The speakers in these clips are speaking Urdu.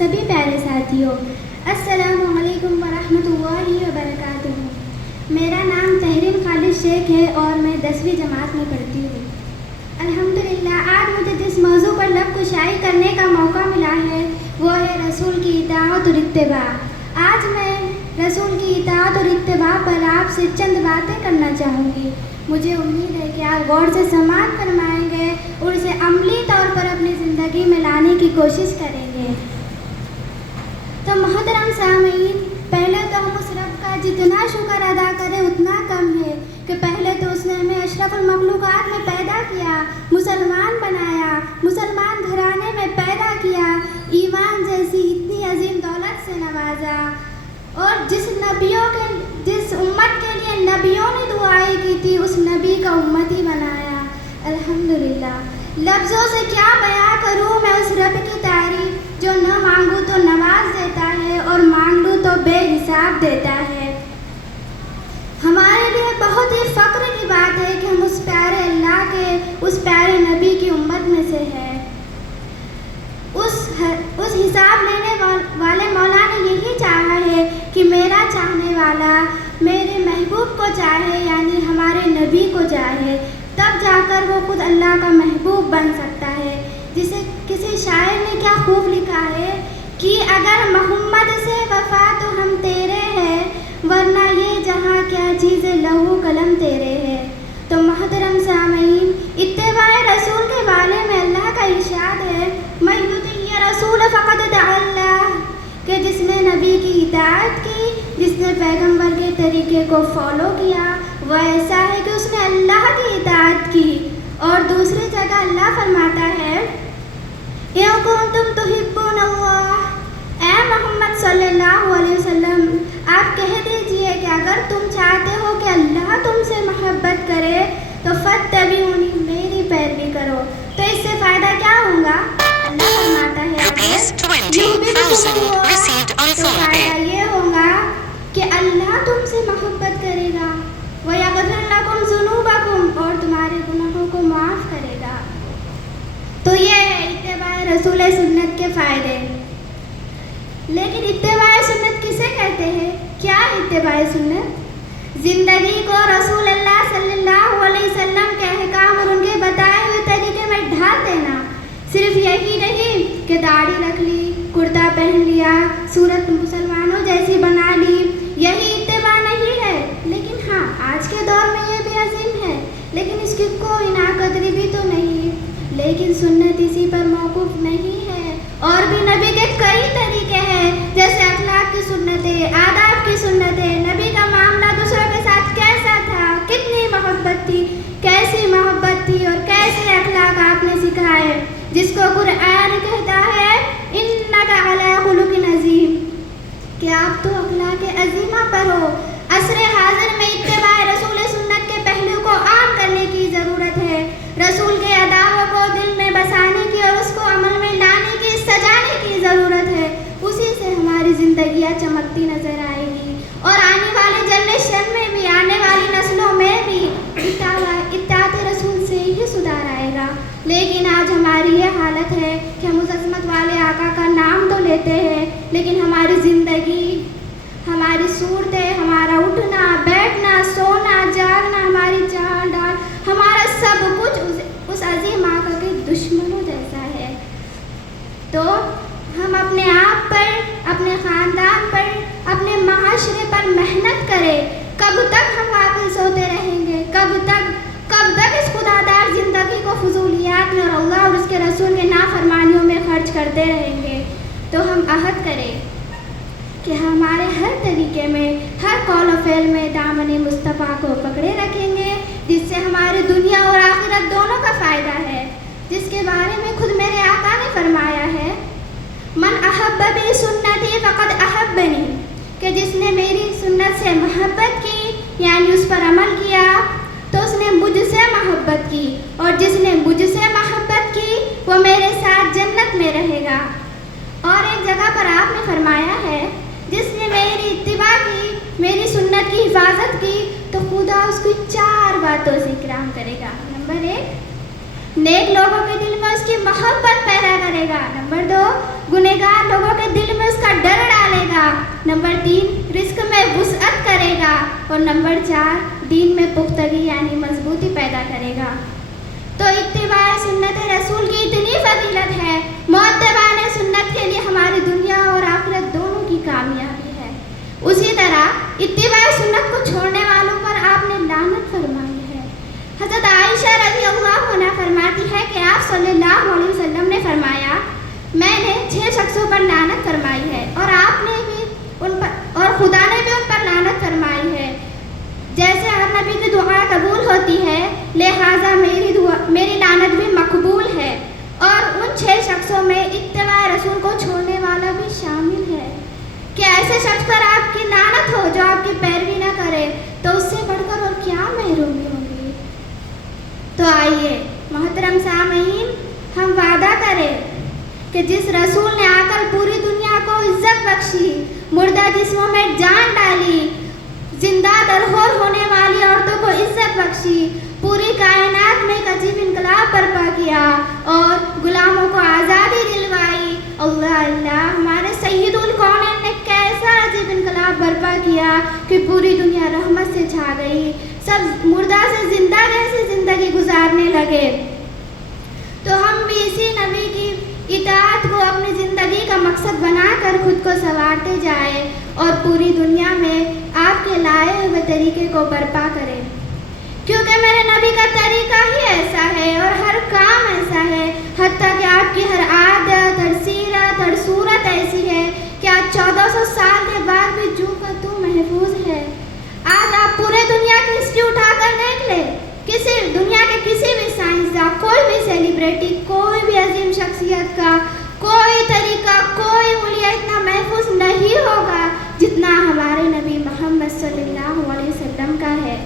سبھی پیارے ساتھیوں، السلام علیکم ورحمۃ اللہ وبرکاتہ۔ میرا نام تحریر خالد شیخ ہے اور میں 10ویں جماعت میں پڑھتی ہوں۔ الحمدللہ آج مجھے جس موضوع پر لب کشائی کرنے کا موقع ملا ہے وہ ہے رسول کی اطاعت اور اتباع۔ آج میں رسول کی اطاعت اور اتباع پر آپ سے چند باتیں کرنا چاہوں گی۔ مجھے امید ہے کہ آپ غور سے سماعت فرمائیں گے اور اسے عملی طور پر اپنی زندگی میں لانے کی کوشش کریں گے۔ تو محترم سامعین، پہلے تو ہم اس رب کا جتنا شکر ادا کریں اتنا کم ہے کہ پہلے تو اس نے ہمیں اشرف المخلوقات میں پیدا کیا، مسلمان بنایا، مسلمان گھرانے میں پیدا کیا، ایمان جیسی اتنی عظیم دولت سے نوازا، اور جس امت کے لیے نبیوں نے دعائیں کی تھی اس نبی کا امتی بنایا۔ الحمدللہ لفظوں سے کیا بیان کروں میں اس رب کی تعریف جو نہ مانگوں تو نواز دیتا ہے اور مانگ لوں تو بے حساب دیتا ہے۔ ہمارے لیے بہت ہی فخر کی بات ہے کہ ہم اس پیارے اللہ کے اس پیارے نبی کی امت میں سے ہیں۔ اس حساب لینے والے مولا نے یہی چاہا ہے کہ میرا چاہنے والا میرے محبوب کو چاہے، یعنی ہمارے نبی کو چاہے، تب جا کر وہ خود اللہ کا محبوب بن سکتا ہے۔ جسے کسی شاعر نے کیا خوب لکھا ہے کہ اگر محمد سے وفا تو ہم تیرے ہیں، ورنہ یہ جہاں کیا چیز لہو قلم تیرے ہے۔ تو محترم سامعین، اتباع رسول کے بارے میں اللہ کا ارشاد ہے، من یطع الرسول فقد اطاع اللہ، کہ جس نے نبی کی اطاعت کی، جس نے پیغمبر کے طریقے کو فالو کیا، وہ ایسا ہے کہ اس نے اللہ کی اطاعت کی۔ اور دوسری جگہ اللہ فرماتا ہے، اِن کنتم تحبون اللہ، اے محمد صلی اللہ علیہ وسلم آپ کہہ دیجئے کہ اگر تم چاہتے ہو کہ اللہ تم سے محبت کرے تو فاتبعونی، میری پیروی کرو۔ تو اس سے فائدہ کیا ہوگا؟ اللہ فرماتا ہے تو فائدہ یہ ہوگا کہ اللہ تم سے محبت کرے گا، وَيَغْفِرْ لَكُمْ ذُنُوبَكُمْ، اور تمہارے گناہوں کو معاف کرے گا۔ تو یہ ہے اتباع رسول سنت کے فائدے۔ لیکن اتباع سنت کسے کہتے ہیں؟ کیا اتباع سنت؟ زندگی کو رسول اللہ صلی اللہ علیہ وسلم کے احکام اور ان کے بتائے ہوئے طریقے میں ڈھال دینا۔ صرف یہی نہیں کہ داڑھی رکھ لی، کرتا پہن لیا، صورت مسلمانوں جیسی بنا لی، یہی اتباع نہیں ہے۔ لیکن ہاں آج کے دور میں یہ بھی عظیم ہے، لیکن اس کی کوئی ناقدری بھی تو نہیں۔ لیکن سنت اسی پر موقوف نہیں ہے، اور بھی نبی کے کئی طریقے ہیں، جیسے اخلاق کی سنتیں، آداب کی سنتیں، نبی کا معاملہ دوسروں کے ساتھ کیسا تھا، کتنی محبت تھی، کیسی محبت تھی، اور کیسے اخلاق آپ نے سکھائے، جس کو قرآن کہتا ہے انک علی خلق عظیم، کہ آپ تو اخلاق عظیمہ پر ہو۔ عصر حاضر میں اتباع رسول سنت کے پہلو کو عام کرنے کی ضرورت ہے، رسول کے اداؤں کو دل میں بسانے کی اور اس کو عمل میں لانے کی، سجانے کی ضرورت ہے۔ اسی سے ہماری زندگیاں چمکتی نظر آئے گی، اور آنے والی جنریشن میں بھی، آنے والی نسلوں میں بھی اطاعت رسول سے ہی سدھار آئے گا۔ لیکن آج ہماری یہ حالت ہے کہ ہم اس عظمت والے آقا کا نام تو لیتے ہیں، لیکن ہماری زندگی، ہماری صورتیں، ہمارا اٹھنا بیٹھنا، سونا جاگنا، ہماری جان ڈال، ہمارا سب کچھ اس عظیم آقا کے دشمنوں جیسا ہے۔ تو ہم اپنے آپ پر، اپنے خاندان پر، اپنے معاشرے پر محنت کریں۔ کب تک ہم غافل سوتے رہیں گے؟ کب تک اس خدادار زندگی کو فضولیات میں اور اللہ اور اس کے رسول کے نافرمانیوں میں خرچ کرتے رہیں گے؟ تو ہم عہد کریں کہ ہمارے ہر طریقے میں، ہر قول و فعل میں دامن مصطفیٰ کو پکڑے رکھیں گے، جس سے ہماری دنیا اور آخرت دونوں کا فائدہ ہے، جس کے بارے میں خود میرے آقا نے فرمایا ہے، من احب بی سنتی فقد احبنی، کہ جس نے میری سنت سے محبت کی، یعنی اس پر عمل کیا، تو اس نے مجھ سے محبت کی، اور جس نے مجھ سے محبت کی وہ میرے ساتھ جنت میں رہے گا۔ اور ایک جگہ پر آپ نے فرمایا ہے، جس نے میری اتباع کی، میری سنت کی حفاظت کی، تو خدا اس کی 4 باتوں سے اکرام کرے گا۔ نمبر 1، نیک لوگوں کے دل میں اس کی محبت پیدا کرے کرے گا. نمبر 2 گنہگار لوگوں کے دل میں اس کا ڈر ڈالے گا. نمبر 3 رزق میں وسعت کرے گا. اور نمبر 4 دین میں پختگی یعنی مضبوطی پیدا کرے گا. تو اتباع سنت رسول کی اتنی فضیلت ہے. متبعان سنت کے لیے ہماری دنیا اور آخرت دونوں کی کامیابی ہے. اسی طرح اتباع سنت کو چھوڑنے والوں پر آپ نے لعنت فرمائی ہے. حضرت عائشہ رضی اللہ عنہا فرماتی ہے کہ آپ صلی اللہ علیہ وسلم نے فرمایا میں نے 6 شخصوں پر لعنت فرمائی ہے اور آپ نے بھی ان پر اور خدا نے بھی ان پر لعنت فرمائی ہے. جیسے ہر نبی کی دعا قبول ہوتی ہے لہٰذا میری لعنت بھی مقبول ہے. اور ان 6 شخصوں میں اتباع رسول کو چھوڑنے والا بھی شامل ہے کہ ایسے شخص پر آپ کی لعنت ہو جو آپ کی پیروی نہ کرے تو اس سے بڑھ کر اور کیا محرومی ہوگی. تو آئیے محترم سامعین ہم وعدہ کریں کہ جس رسول نے آ کر پوری دنیا کو عزت بخشی, مردہ جسموں میں جان ڈالی, زندہ درہور ہونے والی عورتوں کو عزت بخشی, پوری کائنات میں ایک عجیب انقلاب برپا کیا اور غلاموں کو آزادی دلوائی. اللہ اللہ ہمارے سید الکونین نے کیسا عجیب انقلاب برپا کیا کہ پوری دنیا رحمت سے چھا گئی. سب مردہ سے زندہ جیسی زندگی گزارنے لگے. تو ہم بھی اسی نبی کی اطاعت کو اپنی زندگی کا مقصد بنا کر خود کو سنوارتے جائیں اور پوری دنیا میں آپ کے لائے ہوئے طریقے کو برپا کریں. کیونکہ میرے نبی کا طریقہ ہی ایسا ہے اور ہر کام ایسا ہے, حتیٰ کہ آپ کی ہر عادت, ہر سیرت, ہر صورت ایسی ہے کہ آج 1400 سال کے بعد بھی جو کا تو محفوظ ہے. آج آپ پورے دنیا کی ہسٹری اٹھا کر دیکھ لیں, کسی دنیا کے کسی بھی سائنسداں, کوئی بھی سیلیبریٹی, کوئی بھی عظیم شخصیت کا کوئی طریقہ, کوئی حلیہ اتنا محفوظ نہیں ہوگا جتنا ہمارے نبی محمد صلی اللہ علیہ وسلم کا ہے.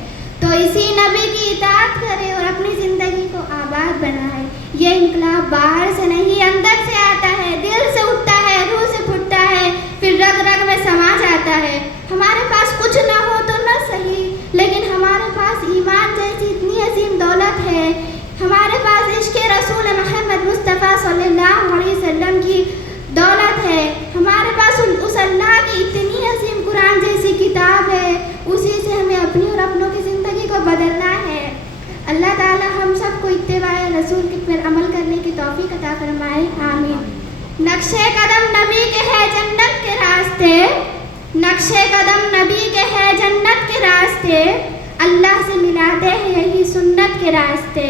تو اسی نبی کی اطاعت کرے اور اپنی زندگی کو آباد بنائے. یہ انقلاب باہر سے نہیں اندر سے آتا ہے, دل سے اٹھتا ہے, روح سے پھوٹتا ہے, پھر رگ رگ میں سما جاتا ہے. ہمارے پاس کچھ نہ ہو تو نہ صحیح, لیکن ہمارے پاس ایمان جیسی اتنی عظیم دولت ہے, ہمارے پاس عشق رسول محمد مصطفیٰ صلی اللہ علیہ وسلم کی دولت ہے, ہمارے پاس اس اللہ کی اتنی عظیم قرآن جیسی کتاب ہے, اسی سے ہمیں اپنی اور اپنوں کی زندگی کو بدلنا ہے. اللہ تعالی ہم سب کو اتباع رسول پر عمل کرنے کی توفیق عطا فرمائے, آمین. نقشے قدم نبی کے ہے جنت کے راستے, نقشے قدم نبی کے ہے جنت کے راستے, اللہ سے ملاتے ہیں یہی سنت کے راستے.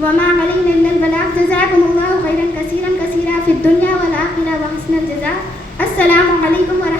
وما علینا الا البلاغ جزاکم اللہ خیرا کثیرا کثیرا فی الدنیا والآخرہ وحسن الجزاء. السلام علیکم ورحمۃ